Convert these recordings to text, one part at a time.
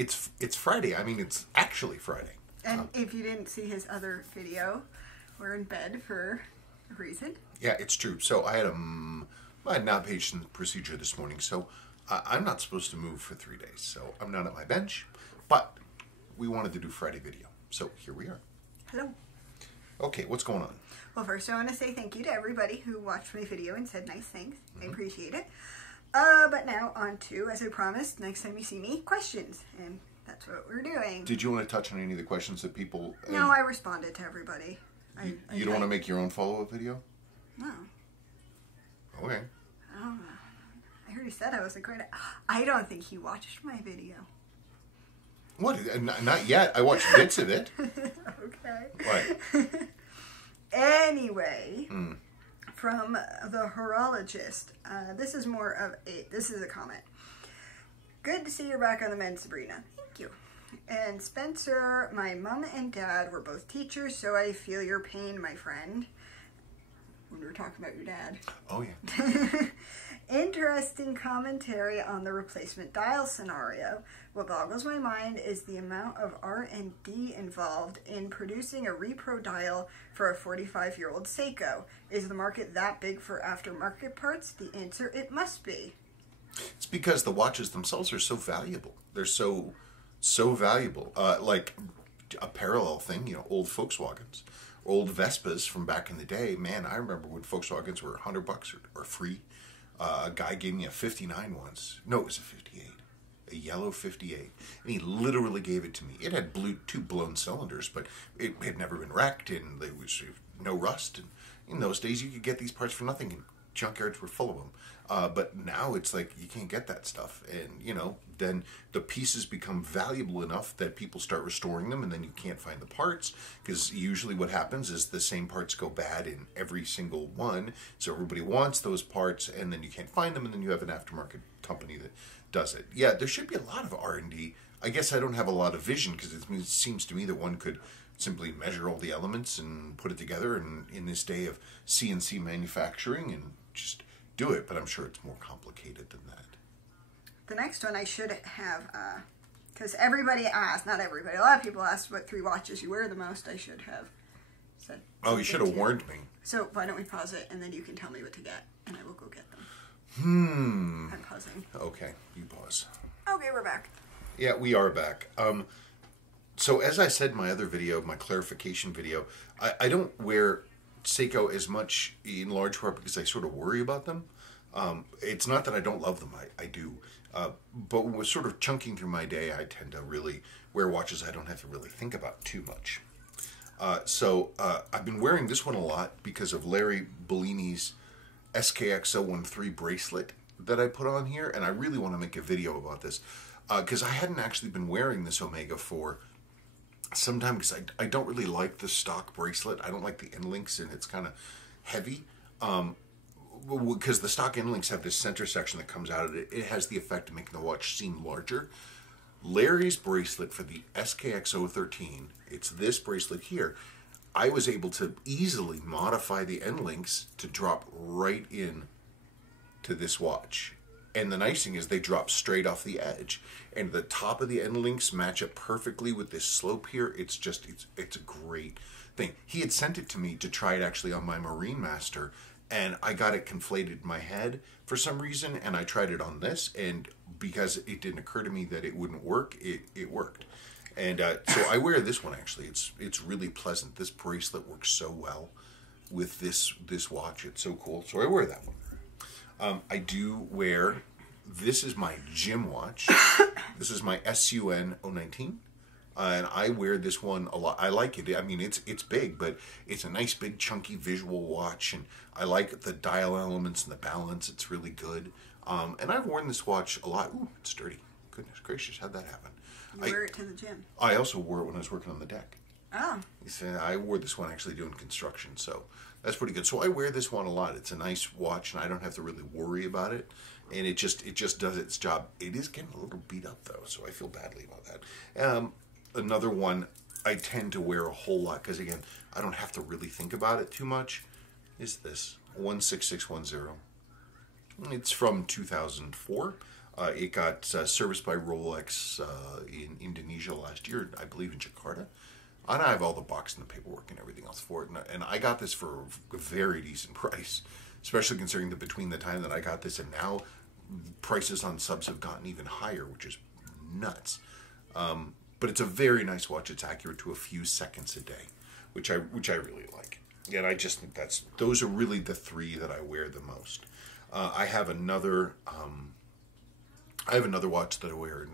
It's Friday. I mean, it's actually Friday. And if you didn't see his other video, we're in bed for a reason. Yeah, it's true. So I had an outpatient procedure this morning, so I'm not supposed to move for 3 days. So I'm not at my bench, but we wanted to do Friday video. So here we are. Hello. Okay, what's going on? Well, first I want to say thank you to everybody who watched my video and said nice things. I appreciate it. But now on to, as I promised, next time you see me, questions. And that's what we're doing. Did you want to touch on any of the questions that people... No, I responded to everybody. You don't want to make your own follow-up video? No. Okay. I don't know. I heard he said I wasn't going to... I don't think he watched my video. What? Not yet. I watched bits of it. Okay. What? Anyway... From the horologist. This is more of a, this is a comment. Good to see you're back on the mend, Sabrina. Thank you. And Spencer, my mom and dad were both teachers, so I feel your pain, my friend. When we were talking about your dad. Oh, yeah. Interesting commentary on the replacement dial scenario. What boggles my mind is the amount of R&D involved in producing a repro dial for a 45-year-old Seiko. Is the market that big for aftermarket parts? The answer, it must be. It's because the watches themselves are so valuable. They're so valuable. Like a parallel thing, you know, old Volkswagens, old Vespas from back in the day. Man, I remember when Volkswagens were $100 or free. A guy gave me a 59 once. No, it was a 58. A yellow 58. And he literally gave it to me. It had two blown cylinders, but it had never been wrecked, and there was no rust. And in those days, you could get these parts for nothing, and junkyards were full of them. But now it's like you can't get that stuff. And, you know, then the pieces become valuable enough that people start restoring them, and then you can't find the parts, because usually what happens is the same parts go bad in every single one. So everybody wants those parts, and then you can't find them, and then you have an aftermarket company that does it. Yeah, there should be a lot of R&D. I guess I don't have a lot of vision, because it seems to me that one could simply measure all the elements and put it together, and in this day of CNC manufacturing, and just do it. But I'm sure it's more complicated than that. The next one I should have, because everybody asked, not everybody, a lot of people asked what 3 watches you wear the most. I should have said. Oh, you should have warned me. So why don't we pause it, and then you can tell me what to get, and I will go get them. I'm pausing. Okay, you pause. Okay, we're back. Yeah, we are back. So as I said in my other video, my clarification video, I don't wear Seiko as much in large part because I sort of worry about them. It's not that I don't love them, I do. But when we're sort of chunking through my day, I tend to really wear watches I don't have to really think about too much. So I've been wearing this one a lot because of Larry Bellini's SKX013 bracelet that I put on here, and I really want to make a video about this because I hadn't actually been wearing this Omega for some time because I don't really like the stock bracelet. I don't like the end links, and it's kind of heavy. Because the stock end links have this center section that comes out of it. It has the effect of making the watch seem larger. Larry's bracelet for the SKX013, it's this bracelet here, I was able to easily modify the end links to drop right in to this watch. And the nice thing is they drop straight off the edge. And the top of the end links match up perfectly with this slope here. It's just, it's a great thing. He had sent it to me to try it actually on my Marine Master, and I got it conflated in my head for some reason, and I tried it on this, and because it didn't occur to me that it wouldn't work, it worked. And so I wear this one actually. It's really pleasant. This bracelet works so well with this watch. It's so cool. So I wear that one. I do wear, this is my gym watch. This is my SUN 019. And I wear this one a lot. I like it. I mean, it's big, but it's a nice, big, chunky visual watch. And I like the dial elements and the balance. It's really good. And I've worn this watch a lot. Ooh, it's dirty. Goodness gracious, how'd that happen? You wear it to the gym. I also wore it when I was working on the deck. Oh. I wore this one actually doing construction, so that's pretty good. So I wear this one a lot. It's a nice watch, and I don't have to really worry about it. And it just does its job. It is getting a little beat up, though, so I feel badly about that. Another one I tend to wear a whole lot, because, again, I don't have to really think about it too much, is this 16610. It's from 2004. It got serviced by Rolex in Indonesia last year, I believe in Jakarta. And I have all the box and the paperwork and everything else for it. And I got this for a very decent price, especially considering that between the time that I got this and now, prices on subs have gotten even higher, which is nuts. But it's a very nice watch. It's accurate to a few seconds a day, which I really like. And I just think those are really the three that I wear the most. I have another watch that I wear, and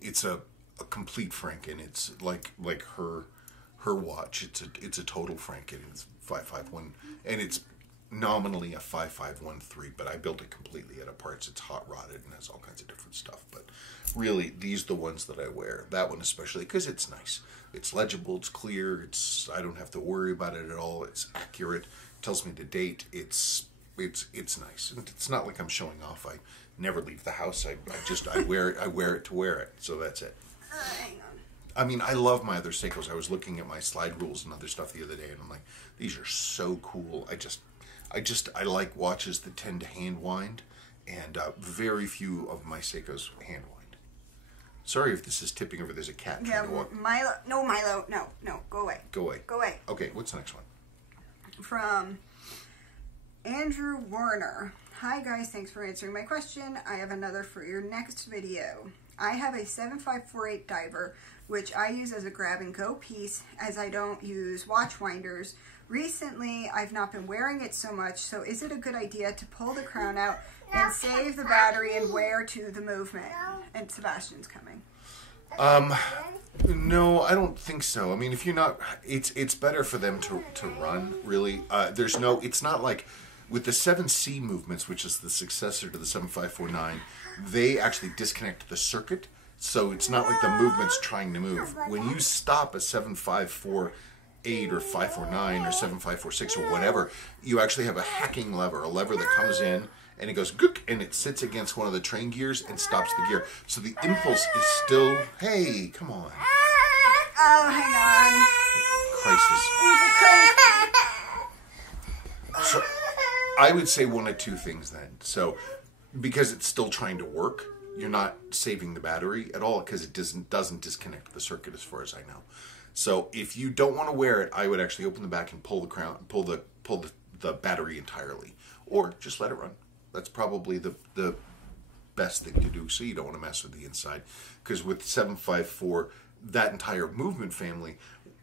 it's a complete Franken. It's like her watch. It's a total Franken. It's 551, and it's nominally a 5513, but I built it completely out of parts. It's hot rodded and has all kinds of different stuff. But really, these are the ones that I wear. That one especially because it's nice. It's legible. It's clear. I don't have to worry about it at all. It's accurate. It tells me the date. It's nice. And it's not like I'm showing off. I never leave the house. I wear it to wear it. So that's it. Hang on. I mean, I love my other Seikos. I was looking at my slide rules and other stuff the other day, and I'm like, these are so cool. I like watches that tend to hand wind, and very few of my Seikos hand wind. Sorry if this is tipping over. There's a cat trying to walk. Milo, no, go away. Go away. Go away. Okay, what's the next one? From Andrew Warner. Hi guys, thanks for answering my question. I have another for your next video. I have a 7548 diver, which I use as a grab and go piece as I don't use watch winders. Recently, I've not been wearing it so much, so is it a good idea to pull the crown out and save the battery and wear to the movement? And Sebastian's coming. No, I don't think so. I mean, if you're not, it's better for them to run, really. It's not like with the 7C movements, which is the successor to the 7549, they actually disconnect the circuit, so it's not like the movement's trying to move. When you stop a 7548 or 549 or 7546 or whatever, you actually have a hacking lever, a lever that comes in and it goes gook, and it sits against one of the train gears and stops the gear. So the impulse is still, hey, come on. Oh, hang on. Crisis. So I would say one of two things then. So because it's still trying to work, you're not saving the battery at all because it doesn't disconnect the circuit as far as I know. So if you don't want to wear it, I would actually open the back and pull the battery entirely, or just let it run. That's probably the best thing to do. So you don't want to mess with the inside, because with 754, that entire movement family,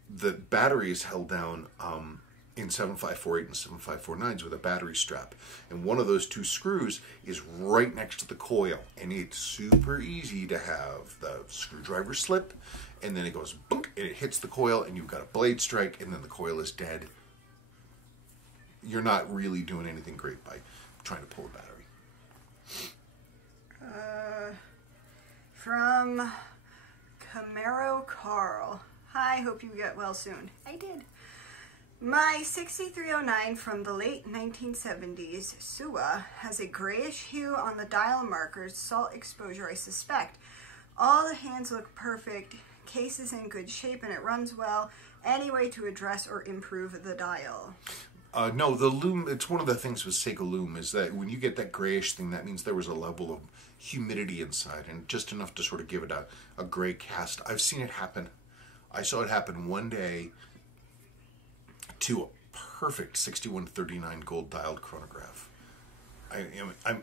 the battery is held down in 7548 and 7549s with a battery strap, and one of those two screws is right next to the coil, and it's super easy to have the screwdriver slip, and then it goes boom, and it hits the coil, and you've got a blade strike, and then the coil is dead. You're not really doing anything great by trying to pull a battery. From Camaro Carl. Hi, hope you get well soon. I did. My 6309 from the late 1970s, Suwa, has a grayish hue on the dial markers, salt exposure I suspect. All the hands look perfect, case is in good shape, and it runs well. Any way to address or improve the dial? No, the lume, it's one of the things with Seiko lume is that when you get that grayish thing, that means there was a level of humidity inside, and just enough to sort of give it a gray cast. I've seen it happen. I saw it happen one day to a perfect 6139 gold dialed chronograph.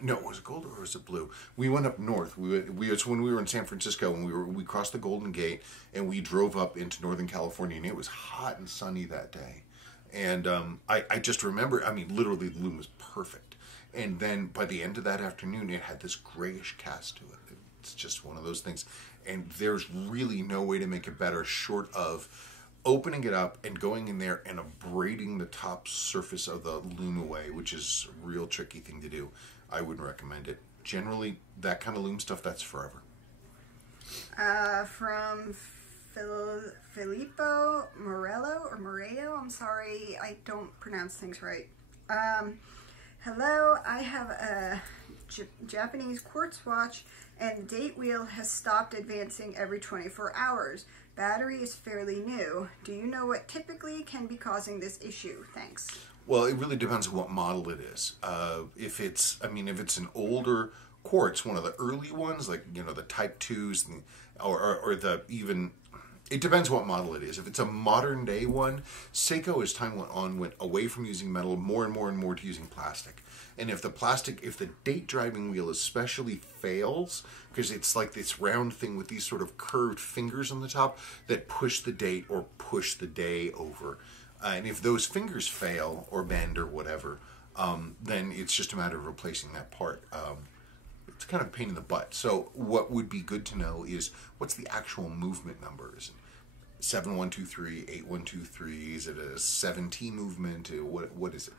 No, was it gold or was it blue? We went up north. It's when we were in San Francisco, and we crossed the Golden Gate, and we drove up into Northern California, and it was hot and sunny that day. And I just remember, I mean, literally the lume was perfect. And then by the end of that afternoon, it had this grayish cast to it. It's just one of those things. And there's really no way to make it better short of opening it up and going in there and abrading the top surface of the lume away, which is a real tricky thing to do. I wouldn't recommend it. Generally, that kind of lume stuff, that's forever. From Filippo Morello, I'm sorry, I don't pronounce things right. Hello, I have a Japanese quartz watch, and the date wheel has stopped advancing every 24 hours. Battery is fairly new. Do you know what typically can be causing this issue? Thanks. Well, it really depends on what model it is. If it's an older quartz, one of the early ones, like, you know, the Type 2s, and, or the even, it depends what model it is. If it's a modern day one, Seiko as time went on went away from using metal more and more and more to using plastic. And if the date driving wheel especially fails, because it's like this round thing with these sort of curved fingers on the top that push the date or push the day over. And if those fingers fail or bend or whatever, then it's just a matter of replacing that part. It's kind of a pain in the butt. So what would be good to know is what's the actual movement numbers? 7123, 8123, is it a 7T movement? What is it?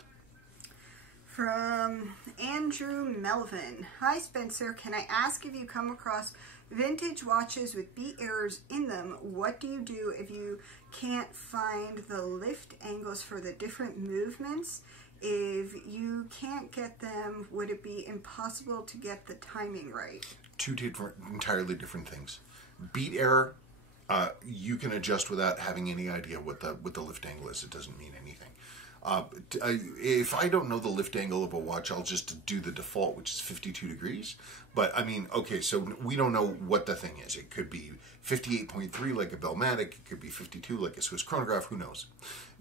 From Andrew Melvin. Hi Spencer, can I ask if you come across vintage watches with beat errors in them? What do you do if you can't find the lift angles for the different movements? If you can't get them, would it be impossible to get the timing right? Two entirely different things. Beat error, you can adjust without having any idea what the lift angle is. It doesn't mean anything. If I don't know the lift angle of a watch, I'll just do the default, which is 52 degrees. But I mean, okay, so we don't know what the thing is. It could be 58.3 like a Bellmatic. It could be 52 like a Swiss chronograph. Who knows?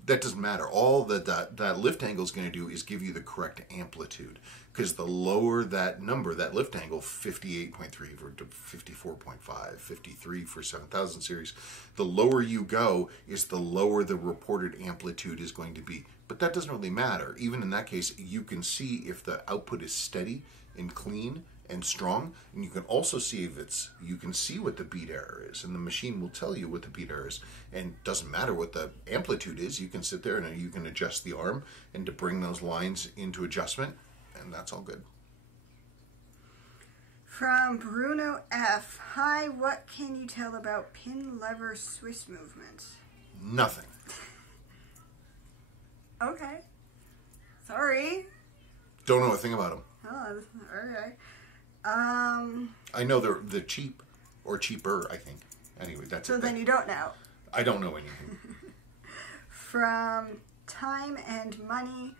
That doesn't matter. All that lift angle is going to do is give you the correct amplitude. Because the lower that number, that lift angle, 58.3 for 54.5, 53 for 7000 series, the lower you go is the lower the reported amplitude is going to be. But that doesn't really matter. Even in that case, you can see if the output is steady and clean and strong, and you can also see if you can see what the beat error is, and the machine will tell you what the beat error is. And it doesn't matter what the amplitude is, you can sit there and you can adjust the arm and to bring those lines into adjustment, and that's all good. From Bruno F. Hi, what can you tell about pin lever Swiss movements? Nothing. Okay. Sorry. Don't know a thing about them. Oh, alright. I know they're cheap, or cheaper, I think. Anyway, that's it. So then you don't know. I don't know anything. From Time and Money,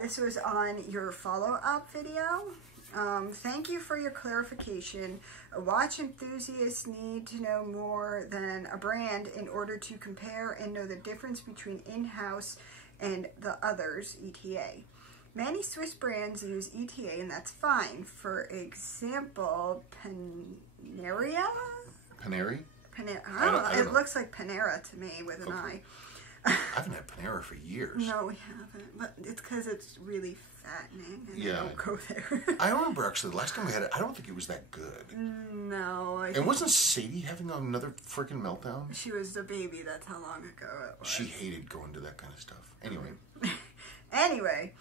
this was on your follow-up video. Thank you for your clarification. A watch enthusiast need to know more than a brand in order to compare and know the difference between in-house and the others, ETA. Many Swiss brands use ETA, and that's fine. For example, Paneria? Paneri? I don't know. It looks like Panera to me with an I. I haven't had Panera for years. No, we haven't. But it's because it's really fattening, and yeah. I don't go there. I remember, actually, the last time we had it, I don't think it was that good. No. And wasn't Sadie having another freaking meltdown? She was the baby. That's how long ago it was. She hated going to that kind of stuff. Anyway. Anyway.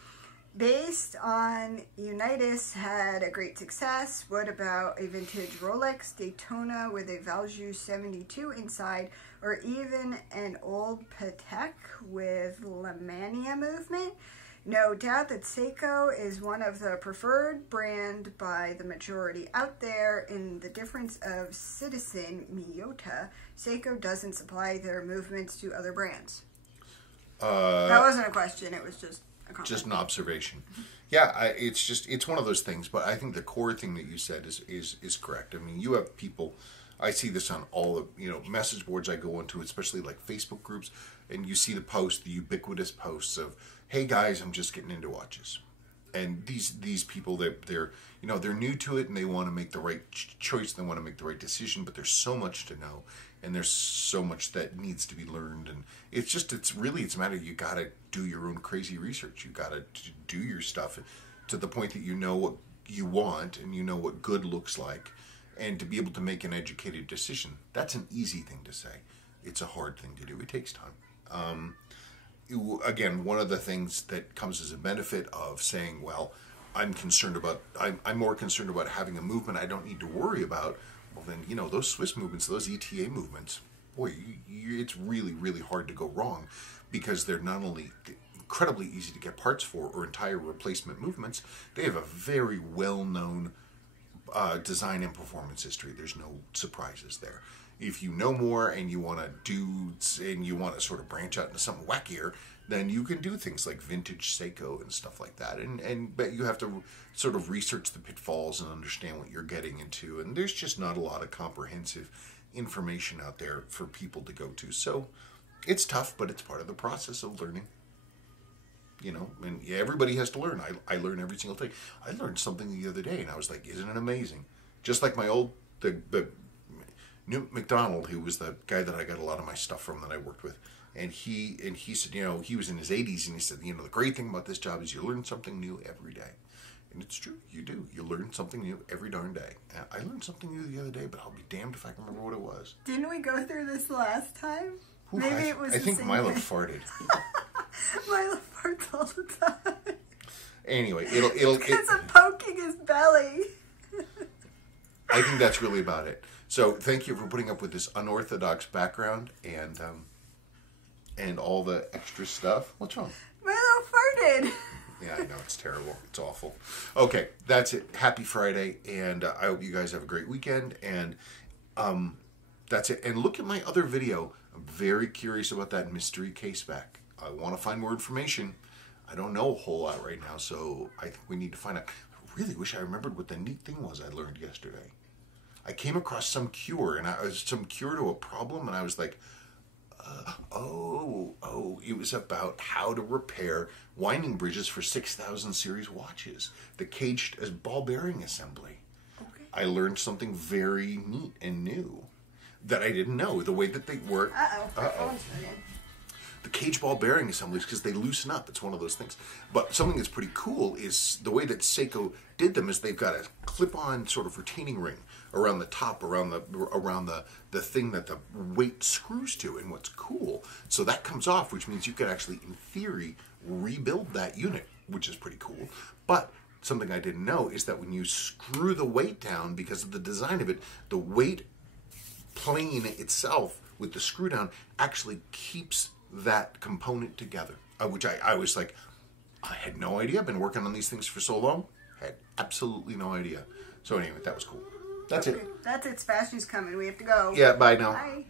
Based on Unitas had a great success. What about a vintage Rolex Daytona with a Valjoux 72 inside, or even an old Patek with La Mania movement? No doubt that Seiko is one of the preferred brand by the majority out there. In the difference of Citizen Miyota, Seiko doesn't supply their movements to other brands. That wasn't a question, it was just an observation. Yeah, it's one of those things, but I think the core thing that you said is correct. I mean, you have people, I see this on all the message boards I go into, especially like Facebook groups, and you see the ubiquitous posts of, hey guys, I'm just getting into watches. And these people, they're new to it, and they want to make the right choice, they want to make the right decision, but there's so much to know, and there's so much that needs to be learned, and it's a matter, you gotta do your own crazy research. You gotta do your stuff to the point that you know what you want, and you know what good looks like, and to be able to make an educated decision. That's an easy thing to say. It's a hard thing to do. It takes time. Again, one of the things that comes as a benefit of saying, well, I'm more concerned about having a movement I don't need to worry about. Well, then, those Swiss movements, those ETA movements, boy, it's really, really hard to go wrong, because they're not only incredibly easy to get parts for or entire replacement movements, they have a very well-known design and performance history. There's no surprises there. If you know more and you want to sort of branch out into something wackier, then you can do things like vintage Seiko and stuff like that. But you have to sort of research the pitfalls and understand what you're getting into. And there's just not a lot of comprehensive information out there for people to go to. So it's tough, but it's part of the process of learning. You know, and everybody has to learn. I learn every single thing. I learned something the other day, and I was like, isn't it amazing? Just like my old, the New McDonald, who was the guy that I got a lot of my stuff from that I worked with. And he said, you know, he was in his 80s, and he said, you know, the great thing about this job is you learn something new every day. And it's true, you do. You learn something new every darn day. I learned something new the other day, but I'll be damned if I can remember what it was. Didn't we go through this last time? Ooh, Maybe it was I think Milo farted. Milo farts all the time. Anyway, because of poking his belly. I think that's really about it. So thank you for putting up with this unorthodox background and all the extra stuff. What's wrong? Milo farted. Yeah, I know, it's terrible. It's awful. Okay, that's it. Happy Friday, and I hope you guys have a great weekend. And that's it. And look at my other video. I'm very curious about that mystery case back. I want to find more information. I don't know a whole lot right now, so I think we need to find out. I really wish I remembered what the neat thing was I learned yesterday. I came across some cure, and I was some cure to a problem, and I was like, it was about how to repair winding bridges for 6000 series watches. The caged as ball bearing assembly. Okay. I learned something very neat and new that I didn't know, the way that they work. Uh-oh. The cage ball bearing assemblies, because they loosen up. It's one of those things. But something that's pretty cool is the way that Seiko did them is they've got a clip-on sort of retaining ring around the top, around the thing that the weight screws to. And what's cool, so that comes off, which means you could actually, in theory, rebuild that unit, which is pretty cool. But something I didn't know is that when you screw the weight down, because of the design of it, the weight plane itself with the screw down actually keeps that component together, which I was like, I had no idea. I've been working on these things for so long, had absolutely no idea. So anyway, that was cool. That's it. That's it. Fast news coming. We have to go. Yeah, bye now. Bye.